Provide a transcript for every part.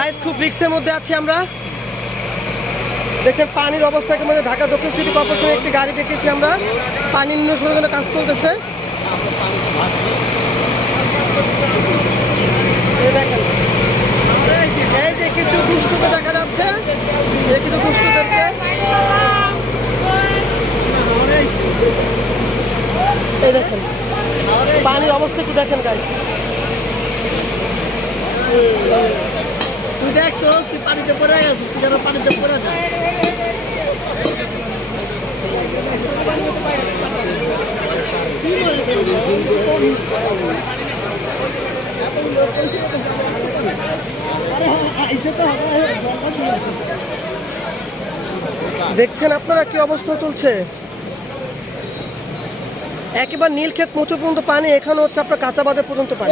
Guys খুব রিস্কের মধ্যে আছি আমরা। দেখেন পানির অবস্থাকে মধ্যে ঢাকা দক্ষিণ সিটি কর্পোরেশনের একটি গাড়ি দেখেছি আমরা, পানি নিষ্কাশনের জন্য কাজ চলতেছে। দেখেন এই যে কিছু দুষ্টুকে দেখা যাচ্ছে, এই কিছু দুষ্টুদেরকে এই দেখেন পানির অবস্থা একটু দেখেন গাইস। তুই দেখছো তুই পানিতে পড়ে গেছিস, তুই যেন পানিতে পড়ে যাস। দেখছেন আপনারা কি অবস্থা চলছে, একেবারে নীলক্ষেত মোচো পর্যন্ত পানি, এখানে হচ্ছে আপনার কাঁচা বাজার পর্যন্ত পানি।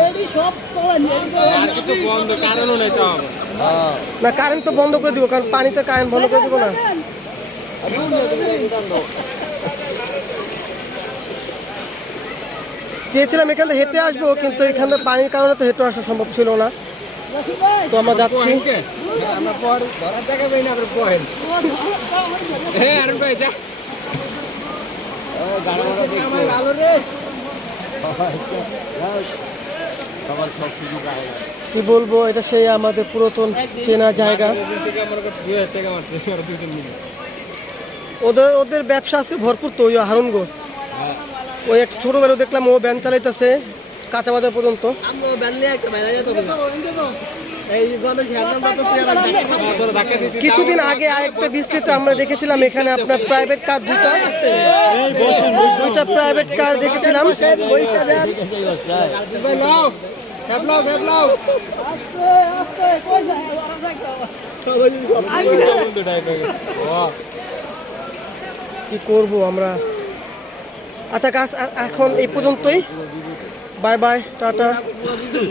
না কারেন্ট তো বন্ধ করে দিব, কারণ পানিতে কারেন্ট বন্ধ করে দিব না। চেয়েছিলাম এখান থেকে হেঁটে আসবো, কিন্তু এখানে পানির কারণে তো হেঁটে আসা সম্ভব ছিল না, তো আমরা যাচ্ছি। কি বলবো, এটা সেই আমাদের পুরাতন চেনা জায়গা। ওদের ব্যবসা আছে ভরপুর, তো ওই হারুনগো ওই একটা ছোট বেরো দেখলাম, ও ব্যান চালাইতেছে কাঁচা বাজার পর্যন্ত। কিছুদিন আগে আরেকটা বৃষ্টিতে আমরা দেখেছিলাম এখানে আপনার প্রাইভেট কার দুইটা প্রাইভেট কার দেখেছিলাম। কি করব আমরা। আচ্ছা গাছ এখন এই পর্যন্তই, বাই বাই, টাটা।